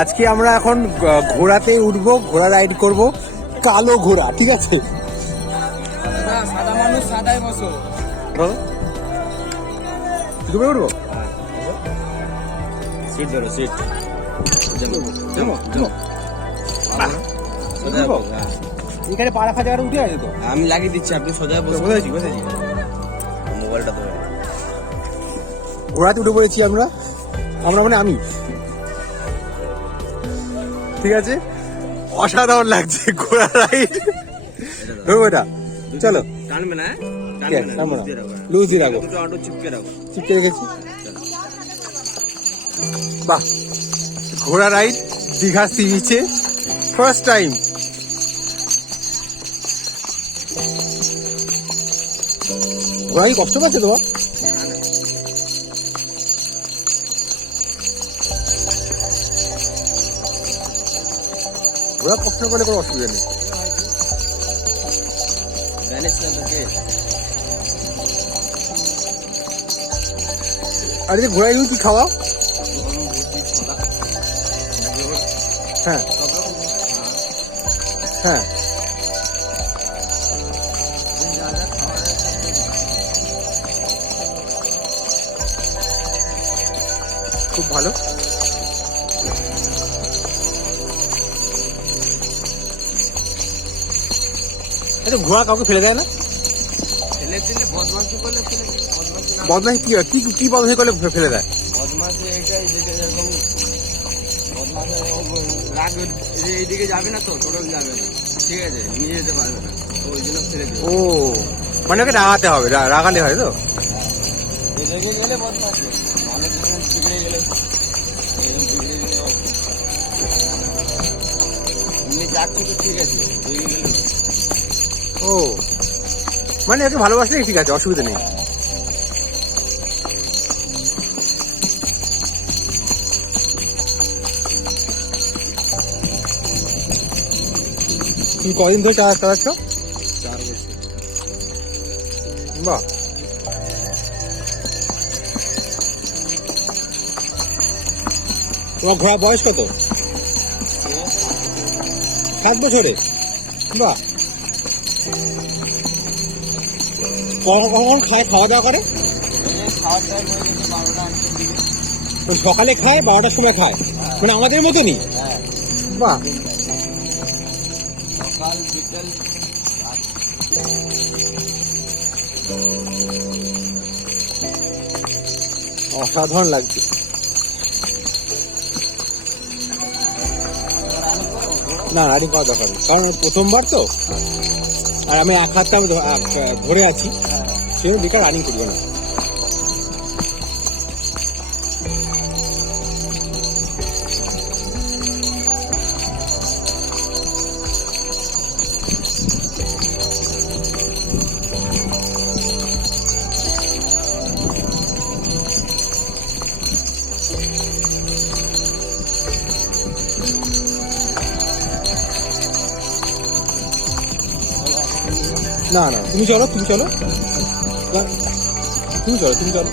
আজকে আমরা এখন ঘোড়াতে উঠবো, ঘোড়া রাইড করব, কালো ঘোড়া, ঠিক আছে? সাদা মানুষ সাদাই বসো। ঘুরে উঠবো, সিট ধরো, সিট। এখানে পাড়া ফাঁকা উঠে আছে তো, আমি লাগিয়ে দিচ্ছি, আপনি সোজা বসে। বসেছি। মোবাইলটা ধরে ঘোড়াতে উঠে পড়েছি আমরা, মানে আমি, ঠিক আছে? অসাধারণ লাগছে ঘোড়া রাইড। ওটা চলো, টানবে না, লুজ দিয়ে রাখো, অটো চিপকে রাখো। চিপকে রেখেছি। বাহ, ঘোড়া রাইড দীঘা সি বিচে ফার্স্ট টাইম। ঘোড়া কি কষ্ট পাচ্ছে তোমার? ঘোড়া কষ্ট পেলে কোনো অসুবিধা নেই। আর যে ঘোড়ায় কি খাওয়া? হ্যাঁ হ্যাঁ, খুব ভালো। এটা ঘোড়া কাউকে ফেলে দেয় না? বদমাশি কি বদমাশি করলে ফেলে দেয়? বদমাশি এটাই, যেরকম রাগ এইদিকে যাবে না তো, টোটাল যাবে না, ঠিক আছে, নিয়ে যেতে পারবে না, তো ওই জন্য ফেলে দেবে। ও, মানে ওকে রাগাতে হবে, রাগালে হয় তো? এদিকে গেলে বদমাশি, অনেক বিগড়ে গেলে এমনি যাচ্ছে তো ঠিক আছে, বেরিয়ে গেলে। ও, মানে ওকে ভালোবাসলে ঠিক আছে, অসুবিধা নেই। তুমি কদিন ধরে চালাচ্ছ? 4 বছর। বাহ, তোমার ঘোড়া বয়স কত? 7 বছরে? বাহ, কখন খায়, খাওয়া দাওয়া করে? খাওয়ার টাইম হয়ে গেছে 12টা 1টার দিকে। সকালে খায়, 12টার সময় খায়, মানে আমাদের মতনই। হ্যাঁ, বাহ, সকাল বিকেল অসাধারণ লাগছে। না, রানিং করা দরকার নেই, কারণ প্রথমবার তো, আর আমি এক হাতটা ধরে আছি, সেজন্য বেকার রানিং করবো না। না না, তুমি চলো, তুমি চলো, তুমি চলো।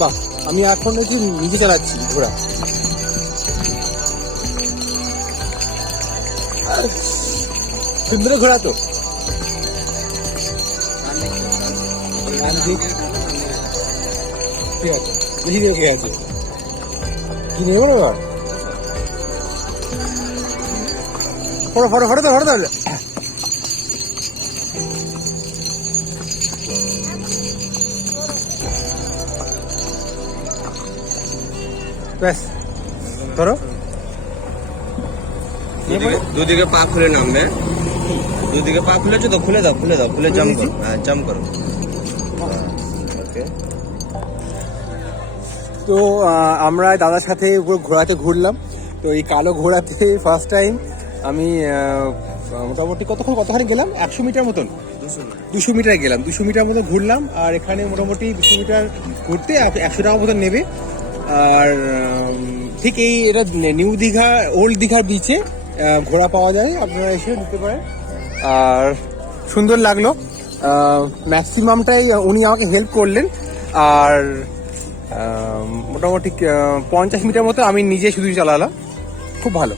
বাহ, আমি এখন কি নিজে চালাচ্ছি ঘোড়া। সুন্দর ঘোড়া তো। ঠিক আছে, বেশি রেখে আছে, কি নেবো এবার? ফটো তাহলে। ব্যাস, ধরো। দুদিকে পা খুলে নামবে, দুদিকে পা খুলেছো তো, খুলে দাও, খুলে জাম্প করো। হ্যাঁ, জাম্প করো। ওকে। তো আমরা দাদার সাথে ঘোড়াতে ঘুরলাম। তো এই কালো ঘোড়াতে ফার্স্ট টাইম আমি মোটামুটি কতখানি গেলাম, 100 মিটার মতন, 200 মিটার গেলাম, 200 মিটার মতন ঘুরলাম। আর এখানে মোটামুটি 200 মিটার ঘুরতে 100 টাকা মতন নেবে। আর ঠিক এটা নিউ দীঘা, ওল্ড দীঘার বিচে ঘোড়া পাওয়া যায়, আপনারা এসে নিতে পারেন। আর সুন্দর লাগলো, ম্যাক্সিমামটাই উনি আমাকে হেল্প করলেন। আর মোটামুটি 50 মিটার মতো আমি নিজে শুধু চালালাম, খুব ভালো।